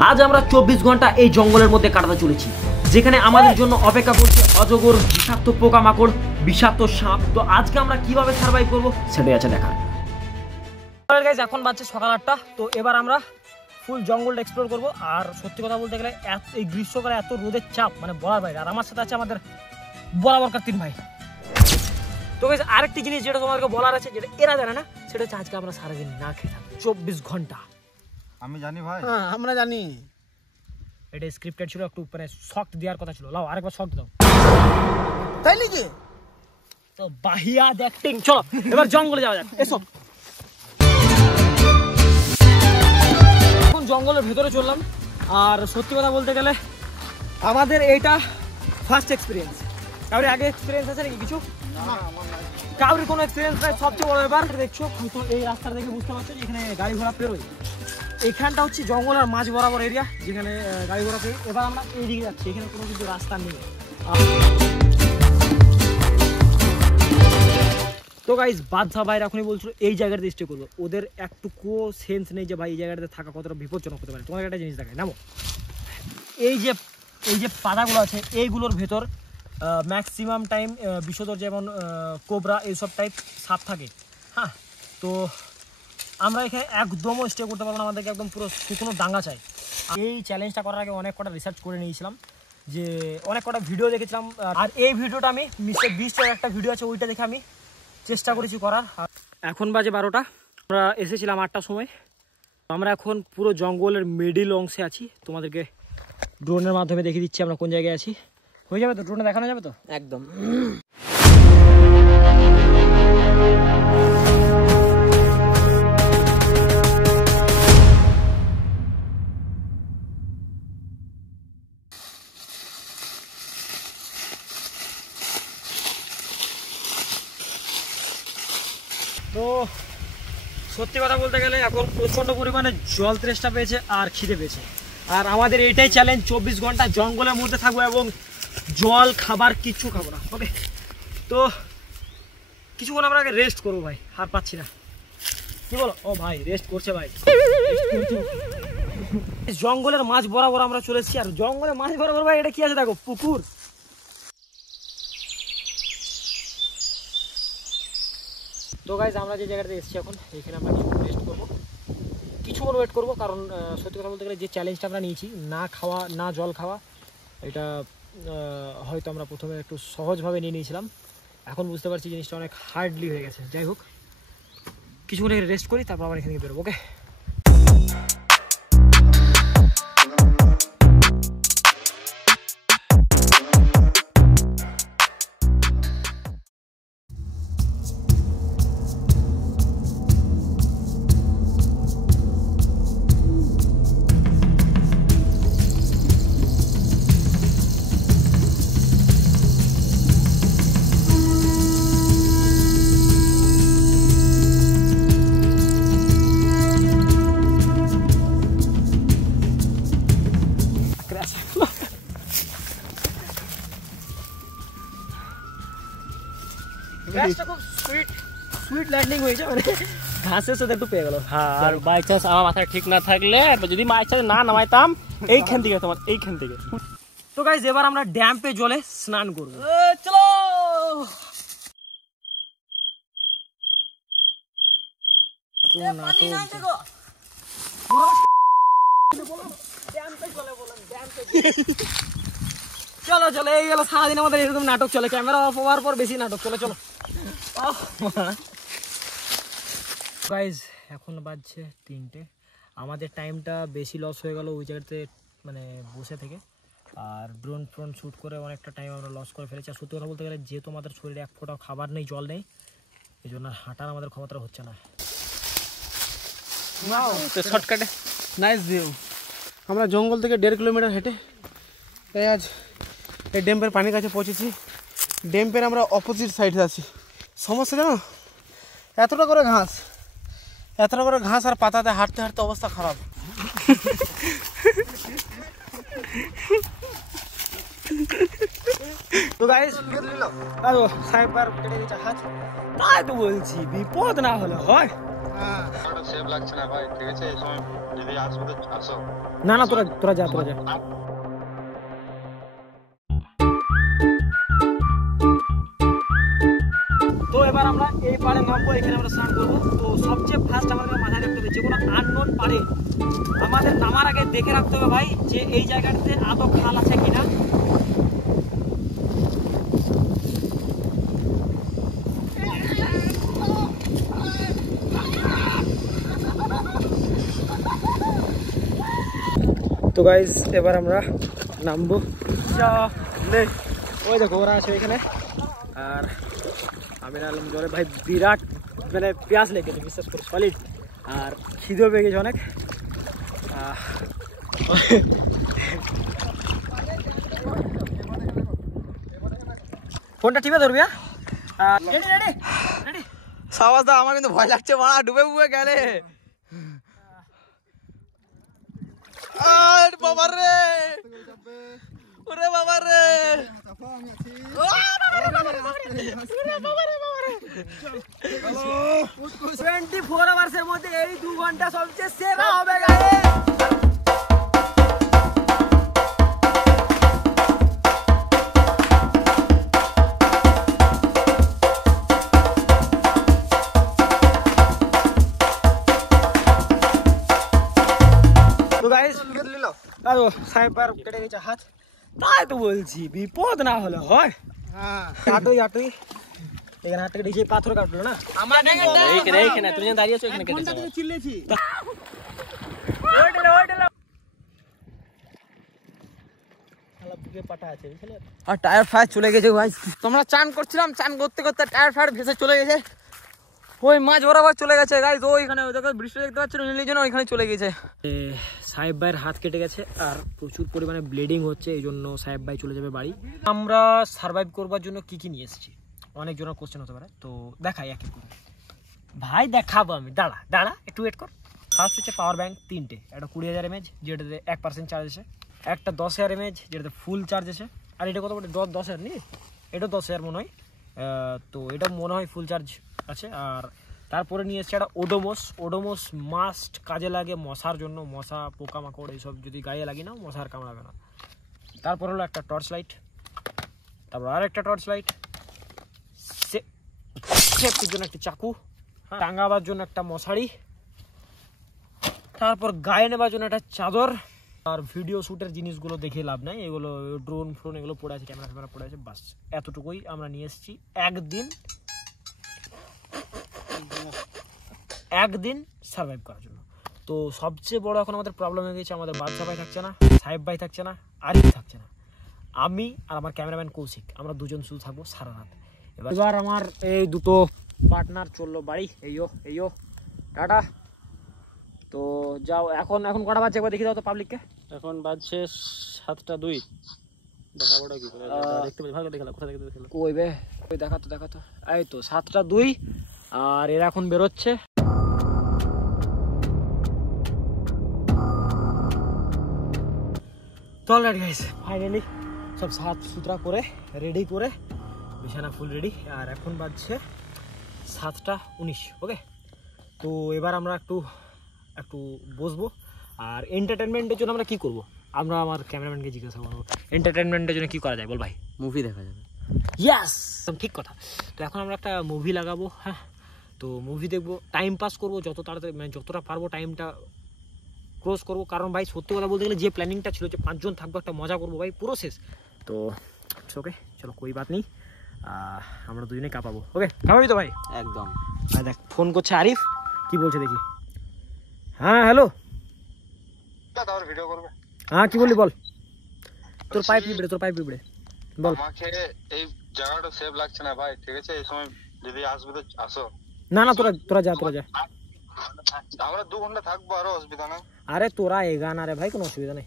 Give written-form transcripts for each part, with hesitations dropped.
আজ আমরা 24 ঘন্টা এই জঙ্গলের মধ্যে কাটাতে চলেছি, যেখানে আমাদের জন্য অপেক্ষা করছে অজগর, বিষাক্ত পোকামাকড়, বিষাক্ত সাপ। তো আজকে আমরা কিভাবে সার্ভাইভ করব সেটাই আছে দেখা। এখন বাজছে সকাল 8টা। তো এবার আমরা ফুল জঙ্গলটা এক্সপ্লোর করবো। আর সত্যি কথা বলতে গেলে এই গ্রীষ্মকালে এত রোদের চাপ মানে বলার বাইরে। আর আমার সাথে আছে আমাদের বরাবরকার 3 ভাই। তো গাইস আরেকটি জিনিস যেটা তোমাদেরকে বলার আছে, যেটা এরা জানে না, সেটা হচ্ছে আজকে আমরা সারাদিন না খেয়ে থাকবো 24 ঘন্টা। আমি জানি ভাই। হ্যাঁ আমরা জানি। এটা স্ক্রিপ্টেড ছিল, একটু মানে শক দেওয়ার কথা ছিল। লাও আরেকবার শক দাও। তাই নাকি? তো বাহিয়া অ্যাক্টিং। চলো এবার জঙ্গলে যাওয়া যাক, এসো। এখন জঙ্গলের ভেতরে চললাম। আর সত্যি কথা বলতে গেলে আমাদের এইটা ফার্স্ট এক্সপিরিয়েন্স। কারোর আগে এক্সপিরিয়েন্স আছে নাকি কিছু? কারোর কোনো এক্সপিরিয়েন্স নাই। সবচেয়ে বড় ব্যাপার দেখছো, এই রাস্তাটা দেখে বুঝতে পারছো এখানে গাড়ি ঘোড়া পেরোয়। এখানটা হচ্ছে জঙ্গলের মাঝ বরাবর এরিয়া, যেখানে গাড়ি ঘোড়া পেয়ে। এবার আমরা এই দিকে যাচ্ছি, এখানে কোনো কিন্তু রাস্তা নেই। তো গাইজ বাদশা ভাইরা এখনই বলছিল এই জায়গাটাতে স্টে করবো। ওদের একটুকুও সেন্স নেই যে ভাই এই জায়গাটাতে থাকা কতটা বিপজ্জনক হতে পারে। তোমাদের একটা জিনিস দেখায় নামো। এই যে পাতাগুলো আছে এইগুলোর ভেতর ম্যাক্সিমাম টাইম বিষধর যেমন কোবরা এইসব টাইপ সাপ থাকে। হ্যাঁ, তো আমরা এখানে একদমও স্টে করতে পারবো না, আমাদেরকে একদম পুরো শুকনো ডাঙ্গা চাই। এই চ্যালেঞ্জটা করার আগে অনেক কটা রিসার্চ করে নিয়েছিলাম, যে অনেক কটা ভিডিও দেখেছিলাম। আর এই ভিডিওটা আমি মিস্টার বিস্টের একটা ভিডিও আছে, ওইটা দেখে আমি চেষ্টা করেছি করার। এখন বাজে 12টা। আমরা এসেছিলাম 8টার সময়। আমরা এখন পুরো জঙ্গলের মিডিল অংশে আছি। তোমাদেরকে ড্রোনের মাধ্যমে দেখিয়ে দিচ্ছি আমরা কোন জায়গায় আছি। হয়ে যাবে তো? ড্রোনে দেখানো যাবে তো? একদম। তো সত্যি কথা বলতে গেলে এখন প্রচণ্ড পরিমাণে জল তেষ্টা পেয়েছে আর খিদে পেয়েছে। আর আমাদের এইটাই চ্যালেঞ্জ, 24 ঘন্টা জঙ্গলের মধ্যে থাকবো এবং জল খাবার কিচ্ছু খাবো না। ওকে, তো কিছুক্ষণ আমরা আগে রেস্ট করবো ভাই, আর পাচ্ছি না। কি বলো? ও ভাই রেস্ট করছে ভাই। জঙ্গলের মাঝ বরাবর আমরা চলে এসেছি। আর জঙ্গলের মাঝ বরাবর ভাই এটা কি আছে দেখো, পুকুর। তো গাইজ আমরা যে জায়গাটাতে এসেছি এখন, এখানে আমরা রেস্ট করবো, কিছুক্ষণ ওয়েট করবো। কারণ সত্যি কথা বলতে গেলে যে চ্যালেঞ্জটা আমরা নিয়েছি, না খাওয়া না জল খাওয়া, এটা হয়তো আমরা প্রথমে একটু সহজভাবে নিয়ে নিয়েছিলাম। এখন বুঝতে পারছি জিনিসটা অনেক হার্ডলি হয়ে গেছে। যাই হোক, কিছুক্ষণ রেস্ট করি, তারপর আবার এখান থেকে বেরোবো। ওকে, ঘাসের সাথে একটু পেয়ে গেল। হ্যাঁ, আর বাই চান্স আমার মাথায় ঠিক না থাকলে, যদি বাই চান্স না নামাইতাম এইখান থেকে, তোমার এইখান থেকে। তো গাইস এবার আমরা ড্যাম্পে জলে স্নান করবো। চলো। চলো চলো, এই গেল সারাদিন আমাদের এরকম নাটক চলে। ক্যামেরা অফ হওয়ার পর বেশি নাটক চলে। চলো গাইজ, এখন বাজছে 3টে। আমাদের টাইমটা বেশি লস হয়ে গেল ওই জায়গাতে মানে বসে থেকে। আর ড্রোন ফ্রোন শ্যুট করে অনেকটা টাইম আমরা লস করে ফেলেছি। আর সত্যি কথা বলতে গেলে যেহেতু আমাদের শরীরে এক ফোঁটাও খাবার নেই, জল নেই, এই জন্য হাঁটার আমাদের ক্ষমতা হচ্ছে না। শর্টকাটে নাইস ভিউ। আমরা জঙ্গল থেকে 1.5 কিলোমিটার হেঁটে এই আজ এই ড্যাম্পের পানির কাছে পৌঁছেছি। ড্যাম্পের আমরা অপোজিট সাইডে আছি। সমস্যা জানো, এতটা করে ঘাস আর পাতাতে হাঁটতে হাঁটতে অবস্থা খারাপ। তো গাইস সাহেব কেটে গেছে হাত, তাই তো বলছি বিপদ না হলে হয়। লাগছে না ভাই, ঠিক আছে? এই সময় যদি আসবে তো আসো। না না, তোরা যা। তো এবার আমরা এই পাড়ে নামবো, এখানে আমরা স্নান করবো। তো সবচেয়ে ফার্স্ট আমাদের মাথায় রাখতে হবে, যে কোনো আননোন পাড়ে আমাদের নামার আগে দেখে রাখতে হবে ভাই যে এই জায়গাটাতে আদৌ খাল আছে কিনা। তো গাইস এবার আমরা নামবো। ওই দেখো ওরা আছে এখানে, আর আমি নামলাম জলে। ভাই বিরাট মানে পেঁয়াজ লেগেছে, বিশ্বাস করে সলিড, আর খিদেও পেয়ে গেছে অনেক। ফোনটা টিপে ধরবি? রেডি সাবাস দা, আমার কিন্তু ভয় লাগছে মা, ডুবে বুবে গেলে। আর বাবা রে, ওরে বাবা রে, 24 আওয়ার্সের মধ্যে এই 2 ঘন্টা সবচেয়ে সেরা হবে গাইস। তো গাইস আরো সাহেব বার কেটে গেছে হাত, তাই তো বলছি বিপদ না হলে হয়। হ্যাঁ কাটুই এখানে হাত থেকে দেখি পাথর কাটলো না আমার এইখানে তুমি দাঁড়িয়ে আছো, এখানে কেটেছে। চিল্লেছি আর টায়ার ফায়ার চলে গেছে ভাই। তোমরা চান করছিলাম, চান করতে করতে টায়ার ফায়ার ভেসে চলে গেছে, ওই মাছ বরাবর চলে গেছে গাইস। ওইখানে বৃষ্টি দেখতে পাচ্ছেন, নীলের জন্য ওইখানে চলে গেছে। সাহেব ভাইয়ের হাত কেটে গেছে আর প্রচুর পরিমাণে ব্লিডিং হচ্ছে, এই জন্য সাহেব ভাই চলে যাবে বাড়ি। আমরা সার্ভাইভ করবার জন্য কি কি নিয়ে এসেছি অনেক জনের কোশ্চেন হতে পারে, তো দেখাই এক এক করে। ভাই দেখাবো আমি, দাঁড়া একটু ওয়েট কর। ফার্স্ট হচ্ছে পাওয়ার ব্যাংক 3টে, একটা 20,000 mAh যেটাতে 1% চার্জ আছে, একটা 10,000 mAh যেটাতে ফুল চার্জ আছে, আর এটা কত বলে 10,000 নি, এটা 10,000 মনে হয়। তো এটা মনে হয় ফুল চার্জ আছে। আর তারপরে নিয়ে এসছে একটা ওডোমস মাস্ট কাজে লাগে মশার জন্য, মশা পোকামাকড় এইসব যদি গায়ে লাগি না মশার কামড়াবে না। তারপর হলো একটা টর্চ লাইট, তারপর আর একটা টর্চ লাইট, সেফটির জন্য একটা চাকু, টাঙ্গাবার জন্য একটা মশারি, তারপর গায়ে নেবার জন্য একটা চাদর। আর ভিডিও শ্যুটের জিনিসগুলো দেখে লাভ নাই, এগুলো ড্রোন ফ্রোন এগুলো পড়ে আছে, ক্যামেরা পড়ে আছে, বাস এতটুকুই আমরা নিয়ে এসেছি একদিন সার্ভাইভ করার জন্য। তো সবচেয়ে বড় এখন আমাদের প্রবলেম হয়ে গেছে, আমাদের বাদশা ভাই থাকছে না, সাহেব ভাই থাকছে না, আরিফ থাকছে না, আমি আর আমার ক্যামেরাম্যান কৌশিক, আমরা দুজন শুধু থাকবো সারা রাত। এবার আমার এই দুটো পার্টনার চললো বাড়ি, এইও টাটা। তো যাও, এখন কটা বাজছে একবার দেখে দাও তো পাবলিককে। এখন বাজছে 7:02। দেখাবো কি করে দেখতে পাচ্ছি, ভালো দেখালো, কোথা থেকে দেখালো, কই বে ওই দেখাতো এই তো 7:02, আর এরা এখন বেরোচ্ছে। তো অলরাইট গাইস, ফাইনালি সব সাফ সুতরা করে রেডি করে বিছানা ফুল রেডি, আর এখন বাজছে 7:19। ওকে, তো এবার আমরা একটু বসবো। আর এন্টারটেনমেন্টের জন্য আমরা কি করব, আমরা আমার ক্যামেরাম্যানকে জিজ্ঞাসা করবো এন্টারটেনমেন্টের জন্য কি করা যায়, বল ভাই। মুভি দেখা যাবে। ইয়াস, ঠিক কথা। তো এখন আমরা একটা মুভি লাগাবো। হ্যাঁ, তো মুভি দেখবো, টাইম পাস করবো যত তাড়াতাড়ি, মানে যতটা পারবো টাইমটা ক্রস করবো। কারণ ভাই সত্যি কথা বলতে গেলে যে প্ল্যানিংটা ছিল যে 5 জন থাকবো, একটা মজা করবো ভাই, পুরো শেষ। তো ওকে চলো, কোই বাত নেই, আমরা দুজনে কাঁপাবো। ওকে, কাঁপাবি তো ভাই? একদম। আর দেখ ফোন করছে আরিফ, কি বলছে দেখি। হ্যাঁ হ্যালো, ভিডিও করবে? হ্যাঁ কি বললি বল। তোর পাইপ লিবড়ে বল। আমাকে এই জায়গাটা সেফ লাগছে না ভাই, ঠিক আছে? এই সময় যদি আসবে তো আসো। না তোরা যা। আমরা 2 ঘন্টা থাকবো, আরো অসুবিধা নেই। আরে তোরা এগা না রে ভাই, কোনো অসুবিধা নেই,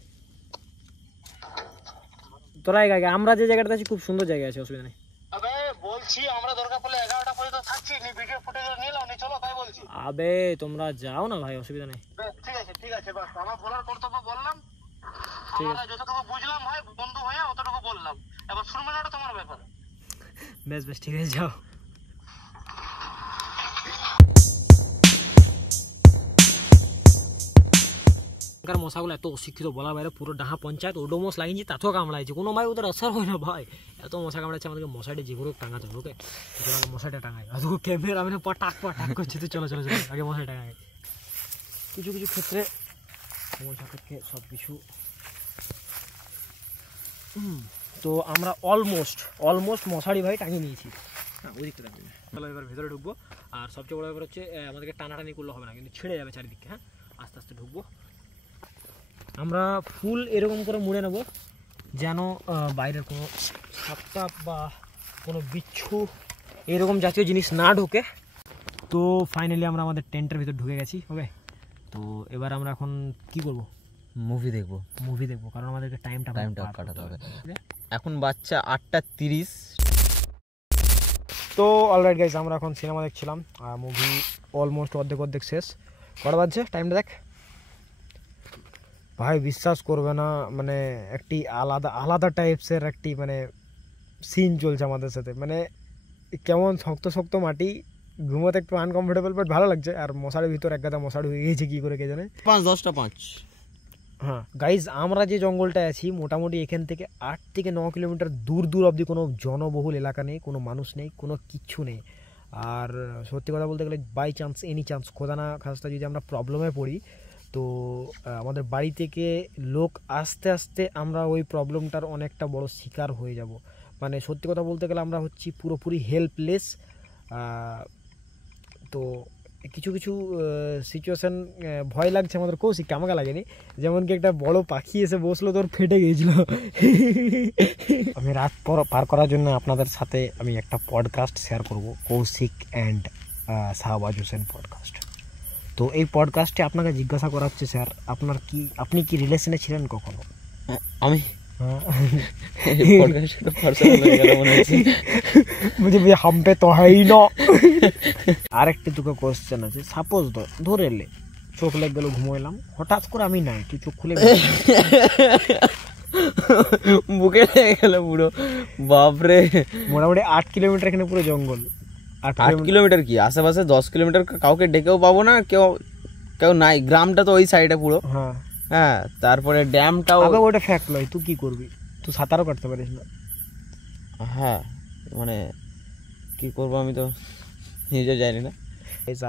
তোরা এগা। আমরা যে জায়গাটা আছি খুব সুন্দর জায়গা আছে, অসুবিধা নেই। আবে বলছি আমরা দরকার পড়লে 11টা পর্যন্ত থাকছি, ভিডিও ফুটেজ নিয়ে নাও, চলো তাই বলছি। আবে তোমরা যাও না ভাই, অসুবিধা নেই। ঠিক আছে বাস, আমার বলার কর্তব্য বললাম, আমরা যতটুকু বুঝলাম ভাই বন্ধু হয়ে অতটুকু বললাম, এবার শুনবে না, ওটা তোমার ব্যাপার। বেশ ঠিক আছে, যাও। এখানকার মশাগুলো এত অশিক্ষিত বলা বাইরে, পুরো ডাহা পঞ্চায়েত ওডোমস লাগিয়েছি, তাতেও কামড়াইছে, কোনো ভাই ওদের আসার হয় না ভাই, এত মশা কামড়াচ্ছে। আমাদেরকে মশাইটা যে করে টাঙাতে হবে। ওকে চলো মশাইটা টাঙাই, আর ক্যামেরা আমি পটাক করছি, তো চলো চলো চলো আগে মশাই টাঙাই। কিছু কিছু ক্ষেত্রে সময় সাপেক্ষে সব কিছু। তো আমরা অলমোস্ট মশারি ভাই টাঙিয়ে নিয়েছি। হ্যাঁ ওই দিকটা থাকবে। চলো এবার ভেতরে ঢুকবো। আর সবচেয়ে বড় ব্যাপার হচ্ছে আমাদেরকে টানাটানি করলে হবে না, কিন্তু ছেড়ে যাবে চারিদিকে। হ্যাঁ আস্তে আস্তে ঢুকবো। আমরা ফুল এরকম করে মুড়ে নেব যেন বাইরের কোনো সাপটা বা কোনো বিচ্ছু এরকম জাতীয় জিনিস না ঢোকে। তো ফাইনালি আমরা আমাদের টেন্টের ভিতর ঢুকে গেছি। ওকে তো এবার আমরা এখন কি করব? মুভি দেখবো, কারণ আমাদেরকে টাইমটা কাটাতে হবে। এখন বাচ্চা 8:30। তো অলরাইট গাইস, আমরা এখন সিনেমা দেখছিলাম, মুভি অলমোস্ট অর্ধেক শেষ। কটা বাজছে টাইমটা দেখ ভাই, বিশ্বাস করবে না, মানে একটি আলাদা টাইপসের একটি মানে সিন চলছে আমাদের সাথে। মানে কেমন শক্ত মাটি, ঘুমোতে একটু আনকমফোর্টেবল, বাট ভালো লাগছে। আর মশারির ভিতর এক গাদা মশারি হয়ে গেছে কি করে কে জানে। 5-10টা 5। হ্যাঁ গাইজ, আমরা যে জঙ্গলটায় আছি মোটামুটি এখান থেকে 8 থেকে 9 কিলোমিটার দূর অবধি কোনো জনবহুল এলাকা নেই, কোনো মানুষ নেই, কোনো কিচ্ছু নেই। আর সত্যি কথা বলতে গেলে বাই চান্স এনি চান্স খোদা না খাস্তা যদি আমরা প্রবলেমে পড়ি, তো আমাদের বাড়ি থেকে লোক আস্তে আস্তে আমরা ওই প্রবলেমটার অনেকটা বড় শিকার হয়ে যাব। মানে সত্যি কথা বলতে গেলে আমরা হচ্ছি পুরোপুরি হেল্পলেস। তো কিছু সিচুয়েশান ভয় লাগছে আমাদের, কৌশিক আমাকে লাগেনি। যেমন কি একটা বড় পাখি এসে বসলো, তোর ফেটে গিয়েছিল। আমি রাত পার করার জন্য আপনাদের সাথে আমি একটা পডকাস্ট শেয়ার করব, কৌশিক অ্যান্ড শাহবাজ হোসেন পডকাস্ট। তো এই পডকাস্টে আপনাকে জিজ্ঞাসা করা হচ্ছে, স্যার আপনি কি রিলেশনে ছিলেন কখনো? আমি হামপে তো হয় না। আরেকটা তোকে কোশ্চেন আছে, সাপোজ ধরে এলে চোখ লেগে গেল, ঘুমোইলাম, হঠাৎ করে আমি নাই, তুই চোখ খুলে বুকে লেগে গেল পুরো, বাপরে। মোটামুটি 8 কিলোমিটার এখানে পুরো জঙ্গল। 8 কিলোমিটার কি, আশেপাশে 10 কিলোমিটার কাউকে ডেকেও পাবো না, কেউ নাই। গ্রামটা তো ওই সাইডে পুরো। হ্যাঁ তারপরে ড্যামটাও। ওটা ফ্যাক্ট নয়, তুই কি করবি? তুই সাঁতারও কাটতে পারিস না। হ্যাঁ মানে কি করবো আমি তো নিজে জানি না।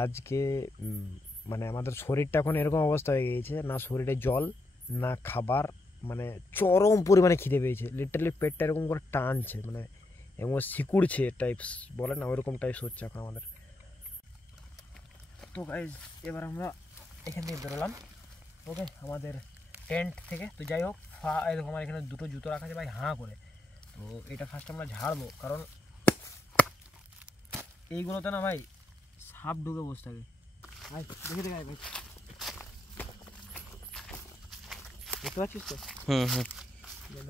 আজকে মানে আমাদের শরীরটা এখন এরকম অবস্থা হয়ে গিয়েছে, না শরীরে জল না খাবার, মানে চরম পরিমাণে খিদে পেয়েছে। লিটারালি পেটটা এরকম করে টানছে, মানে এবং সিকুড়ছে টাইপস বলে না, ওইরকম টাইপস হচ্ছে এখন আমাদের। তো গাইজ এবার আমরা এখান থেকে বেরোলাম। ওকে আমাদের টেন্ট থেকে। তো যাই হোক, দেখো আমার এখানে দুটো জুতো রাখা আছে ভাই, হাঁ করে। তো এটা ফার্স্ট আমরা ঝাড়বো, কারণ এইগুলোতে না ভাই সাপ ঢুকে বসে থাকে। ভাই দেখে ভাই দেখতে পাচ্ছিস তো?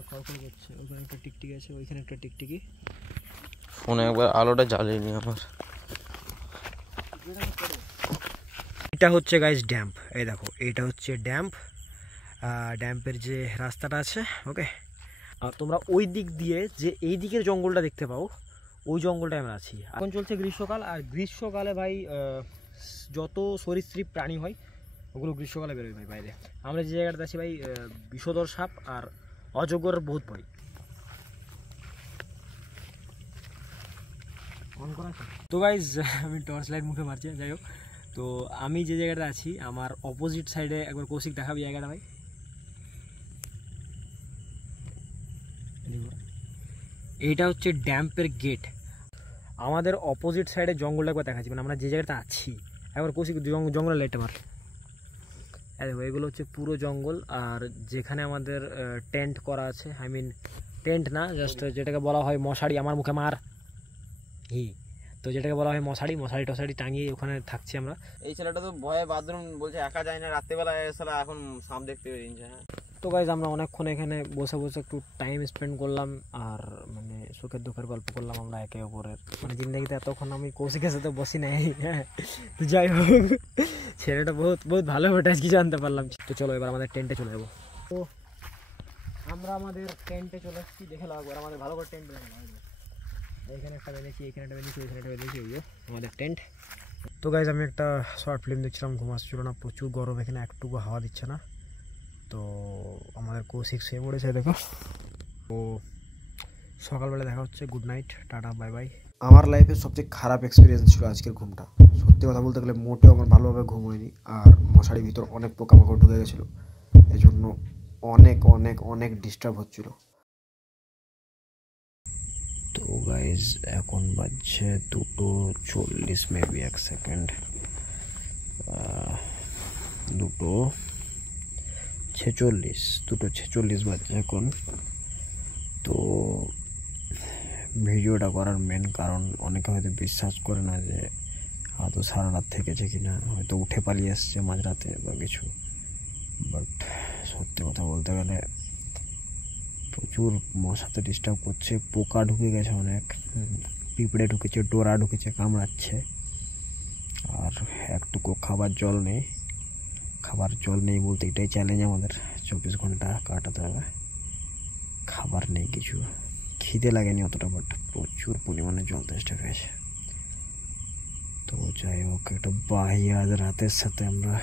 খড়খড় করছে। ওইখানে একটা টিকটিকি আছে, ওইখানে একটা টিকটিকি। ফোনে একবার আলোটা জ্বালিয়ে আমার। এটা হচ্ছে গাইজ ড্যাম্প। এই দেখো এটা হচ্ছে ড্যাম্প, ড্যাম্পের যে রাস্তাটা আছে। ওকে আর তোমরা ওই দিক দিয়ে যে এই দিকের জঙ্গলটা দেখতে পাও, ওই জঙ্গলটায় আমরা আছি। এখন চলছে গ্রীষ্মকাল, আর গ্রীষ্মকালে ভাই যত সরীসৃপ প্রাণী হয় ওগুলো গ্রীষ্মকালে বেরোয় ভাই বাইরে। আমরা যে জায়গাটাতে আছি ভাই, বিষধর সাপ আর অজগর বহুত ভয়। অন করা আছে তো গাইজ, আমি টর্চ লাইট মুখে মারছি। যাই হোক, তো আমি যে জায়গাটা আছি আমার অপোজিট সাইডে একবার কৌশিক দেখাবি জায়গাটা ভাই। এইটা হচ্ছে ড্যাম্পের গেট। আমাদের অপোজিট সাইডে জঙ্গলটা একবার দেখাচ্ছি, মানে আমরা যে জায়গাটা আছি। একবার কৌশিক জঙ্গলের লাইটটা মার। দেখো এগুলো হচ্ছে পুরো জঙ্গল, আর যেখানে আমাদের টেন্ট করা আছে, আই মিন টেন্ট না, জাস্ট যেটাকে বলা হয় মশারি। আমার মুখে মার তো যেটাকে বলা হয় মশারি টশারি টাঙিয়ে ওখানে থাকছি আমরা। এই ছেলেটা তো ভয়ে বাথরুম বলছে, একা যায় না, রাত্রেবেলা এসে এখন সাপ দেখতে বেরিয়েছে। হ্যাঁ তো গাইজ আমরা অনেকক্ষণ এখানে বসে একটু টাইম স্পেন্ড করলাম, আর মানে সুখের দুঃখের গল্প করলাম আমরা একে অপরের। মানে জিন্দগিতে এতক্ষণ আমি কৌশিকের সাথে বসি নাই। হ্যাঁ তো যাই হোক, ছেলেটা বহুত ভালো ওটা কি জানতে পারলাম। তো চলো এবার আমাদের টেন্টে চলে যাবো। তো আমরা আমাদের টেন্টে চলে এসেছি, দেখে লাগবো আমাদের ভালো করে টেন্ট দেখে। এখানে একটা বেঁধেছি, এখানে একটা বেঁধেছি, ওইখানে একটা বেঁধেছি, ওই যে আমাদের টেন্ট। তো গাইজ আমি একটা শর্ট ফিল্ম দেখছিলাম, ঘুম আসছিল না, প্রচুর গরম এখানে, একটুকু হাওয়া দিচ্ছে না। তো আমাদের কৌশিক শুয়ে পড়েছে দেখো। তো সকালবেলা দেখা হচ্ছে, good night, tata, bye bye. আমার লাইফের সবচেয়ে খারাপ এক্সপিরিয়েন্স ছিল আজকের ঘুমটা। সত্যি কথা বলতে গেলে মোটেও আমার ভালোভাবে ঘুম হয়নি, আর মশারির ভিতর অনেক পোকামাকড় ঢুকে গেছিলো, এই জন্য অনেক অনেক অনেক ডিস্টার্ব হচ্ছিল। তো গাইজ এখন বাজছে 2:40, মেবি 1 সেকেন্ড, 2:46 বাজছে এখন। তো ভিডিওটা করার মেন কারণ, অনেকে হয়তো বিশ্বাস করে না যে হয়তো সারা রাত থেকেছে কিনা, হয়তো উঠে পালিয়ে এসছে মাঝরাতে বা কিছু। বাট সত্যি কথা বলতে গেলে প্রচুর মশাতে ডিস্টার্ব করছে, পোকা ঢুকে গেছে অনেক, পিঁপড়ে ঢুকেছে, ডোরা ঢুকেছে, কামড়াচ্ছে। আর একটুকু খাবার জল নেই বলতে এটাই চ্যালেঞ্জ আমাদের, 24 ঘন্টা কাটাতে হবে। খাবার নেই, কিছু খিদে লাগেনি অতটা, বাট প্রচুর পরিমাণে জল তেষ্টা পেয়েছে। তো যাই হোক, একটা বাহিয়াজ রাতের সাথে আমরা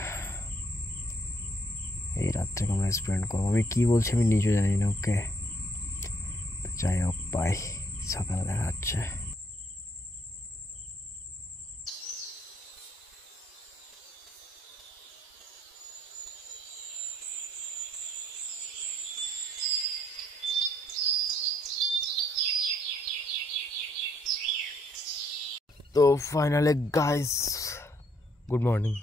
এই রাতটাকে আমরা স্পেন্ড করবো। আমি কি বলছি আমি নিজেও জানি না। ওকে, যাই হোক, বাই, সকালে দেখা হচ্ছে। তো ফাইনালি গাইস, গুড মর্নিং।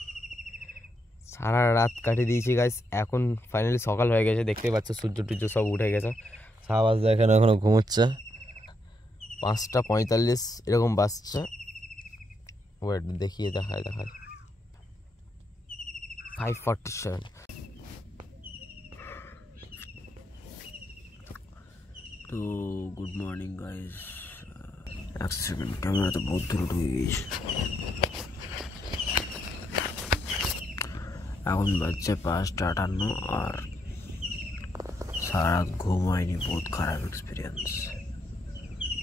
সারা রাত কাটিয়ে দিয়েছি গাইস, এখন ফাইনালি সকাল হয়ে গেছে, দেখতেই পাচ্ছ সূর্য টুর্য সব উঠে গেছে। শাহবাজ এখানে এখনো ঘুমোচ্ছে, 5:45 এরকম বাজছে। ওয়েট দেখায় 5:47। তো গুড মর্নিং গাইস। এক সেকেন্ড, ক্যামেরা তো বহুত দূরে ঢুকে গিয়েছে। এখন বাজছে 5:58, আর সারা রাত ঘুম হয়নি, বহুত খারাপ এক্সপিরিয়েন্স।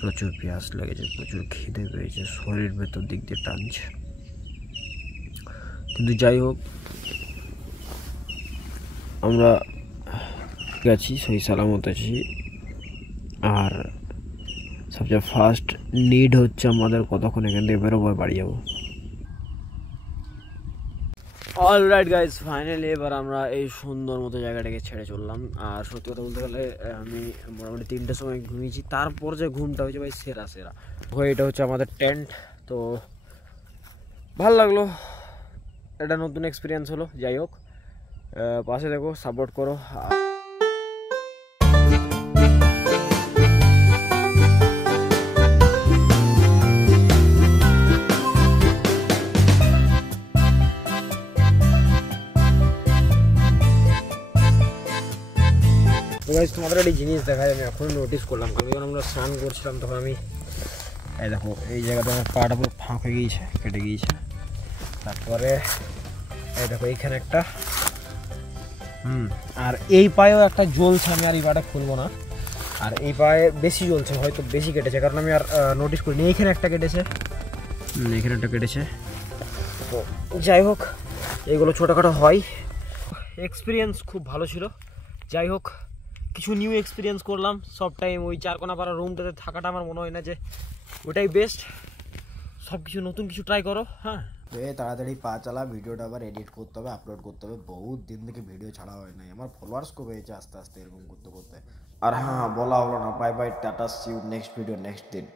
প্রচুর পিয়াস লেগেছে, প্রচুর খিদে পেয়েছে, শরীর ভেতর দিক দিয়ে টানছে। কিন্তু যাই হোক, আমরা গেছি, সহি সালামত আছি। আর সবচেয়ে ফার্স্ট নিড হচ্ছে আমাদের কতক্ষণ এখান থেকে বেরোবো, বাড়ি যাবো। অলরাইট গাইজ, ফাইনালি এবার আমরা এই সুন্দর মতো জায়গাটাকে ছেড়ে চললাম। আর সত্যি কথা বলতে গেলে আমি মোটামুটি 3টার সময় ঘুমিয়েছি, তারপর যে ঘুমটা হয়েছে ভাই সেরা। এটা হচ্ছে আমাদের টেন্ট। তো ভালো লাগলো, এটা নতুন এক্সপিরিয়েন্স হলো। যাই হোক, পাশে দেখো, সাপোর্ট করো। তোমাদের একটা জিনিস দেখায়, আমি এখন নোটিস করলাম। কারণ যখন আমরা স্নান করছিলাম তখন আমি এই দেখো, এই জায়গাটা আমার পাটা পুরো ফাঁক হয়ে গিয়েছে, কেটে গিয়েছে। তারপরে এই দেখো এইখানে একটা, আর এই পায়েও একটা জ্বলছে। আমি আর এই পাটা খুলবো না। আর এই পায়ে বেশি জ্বলছে, হয়তো বেশি কেটেছে, কারণ আমি আর নোটিস করিনি। এইখানে একটা কেটেছে, এইখানে একটা কেটেছে। তো যাই হোক, এইগুলো ছোটোখাটো হয়। এক্সপিরিয়েন্স খুব ভালো ছিল। যাই হোক, কিছু নিউ এক্সপিরিয়েন্স করলাম। সব টাইম ওই চারকোনা পাড়া রুমটাতে থাকাটা আমার মনে হয় না যে ওটাই বেস্ট। সব কিছু নতুন কিছু ট্রাই করো। হ্যাঁ, তাড়াতাড়ি পা চালা, ভিডিওটা আবার এডিট করতে হবে, আপলোড করতে হবে। বহুত দিন থেকে ভিডিও ছাড়া হয় নাই, আমার ফলোয়ার্স কমে গেছে আস্তে আস্তে এরকম করতে করতে। আর হ্যাঁ, বলা হলো না, বাই বাই, টাটা, see you next video next দিন।